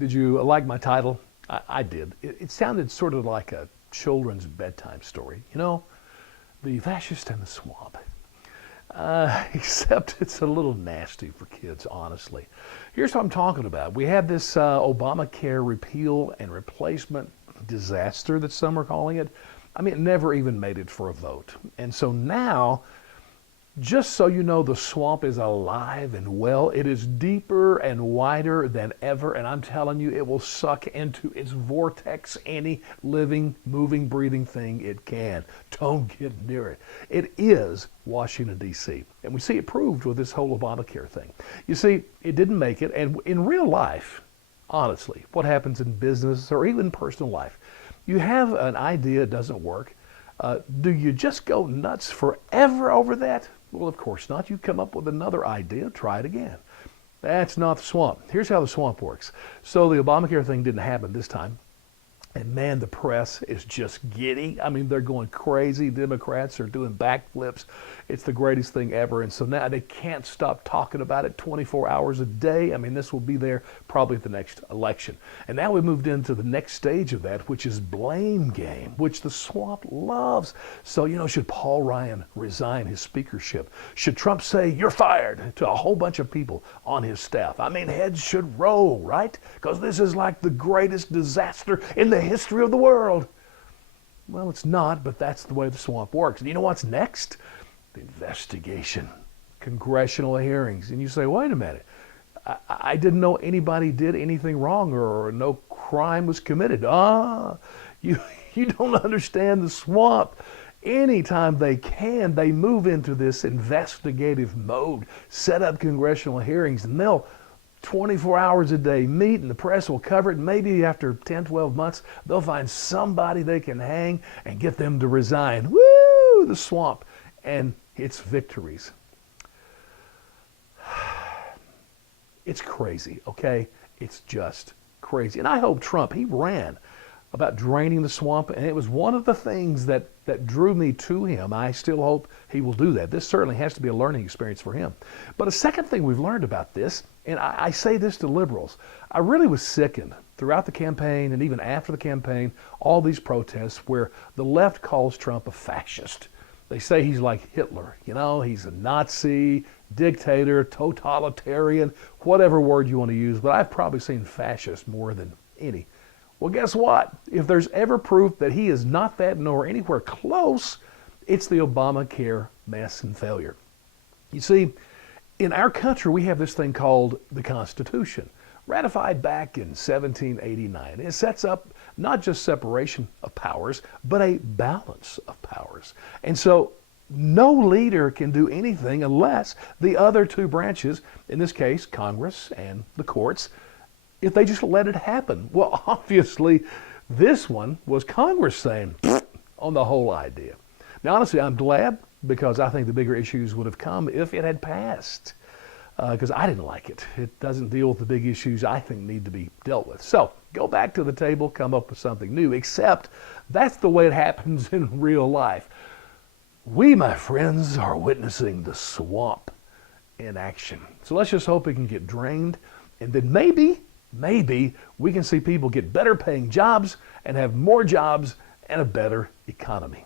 Did you like my title? I did. It sounded sort of like a children's bedtime story. You know, the fascist and the swamp. Except it's a little nasty for kids, honestly. Here's what I'm talking about. We had this Obamacare repeal and replacement disaster that some are calling it. I mean, it never even made it for a vote. And so now, just so you know, the swamp is alive and well. It is deeper and wider than ever, and I'm telling you, it will suck into its vortex any living, moving, breathing thing it can. Don't get near it. It is Washington, D.C., and we see it proved with this whole Obamacare thing. You see, it didn't make it, and in real life, honestly, what happens in business or even personal life, you have an idea, it doesn't work. Do you just go nuts forever over that? Well, of course not. You come up with another idea, try it again. That's not the swamp. Here's how the swamp works. So the Obamacare thing didn't happen this time. And man, the press is just giddy. I mean, they're going crazy. Democrats are doing backflips. It's the greatest thing ever. And so now they can't stop talking about it 24 hours a day. I mean, this will be there probably at the next election. And now we moved into the next stage of that, which is blame game, which the swamp loves. So, you know, should Paul Ryan resign his speakership? Should Trump say, "You're fired," to a whole bunch of people on his staff? I mean, heads should roll, right? Because this is like the greatest disaster in the history of the world. Well, it's not, but that's the way the swamp works. And you know what's next? The investigation, congressional hearings. And you say, wait a minute, I didn't know anybody did anything wrong or no crime was committed. You don't understand the swamp. Anytime they can, they move into this investigative mode, set up congressional hearings, and they'll 24 hours a day meet, and the press will cover it. Maybe after 10, 12 months, they'll find somebody they can hang and get them to resign. Woo! The swamp and its victories. It's crazy, okay? It's just crazy. And I hope Trump, he ran about draining the swamp, and it was one of the things that drew me to him. I still hope he will do that. This certainly has to be a learning experience for him. But a second thing we've learned about this, and I say this to liberals, I really was sickened throughout the campaign and even after the campaign, all these protests where the left calls Trump a fascist. They say he's like Hitler, you know, he's a Nazi, dictator, totalitarian, whatever word you want to use, but I've probably seen fascist more than any. Well, guess what? If there's ever proof that he is not that nor anywhere close, it's the Obamacare mess and failure. You see, in our country, we have this thing called the Constitution, ratified back in 1789. It sets up not just separation of powers, but a balance of powers. And so no leader can do anything unless the other two branches, in this case, Congress and the courts, if they just let it happen. Well, obviously, this one was Congress saying on the whole idea. Now, honestly, I'm glad, because I think the bigger issues would have come if it had passed, because I didn't like it. It doesn't deal with the big issues I think need to be dealt with. So go back to the table, come up with something new, except that's the way it happens in real life. We, my friends, are witnessing the swamp in action. So let's just hope it can get drained, and then maybe we can see people get better paying jobs and have more jobs and a better economy.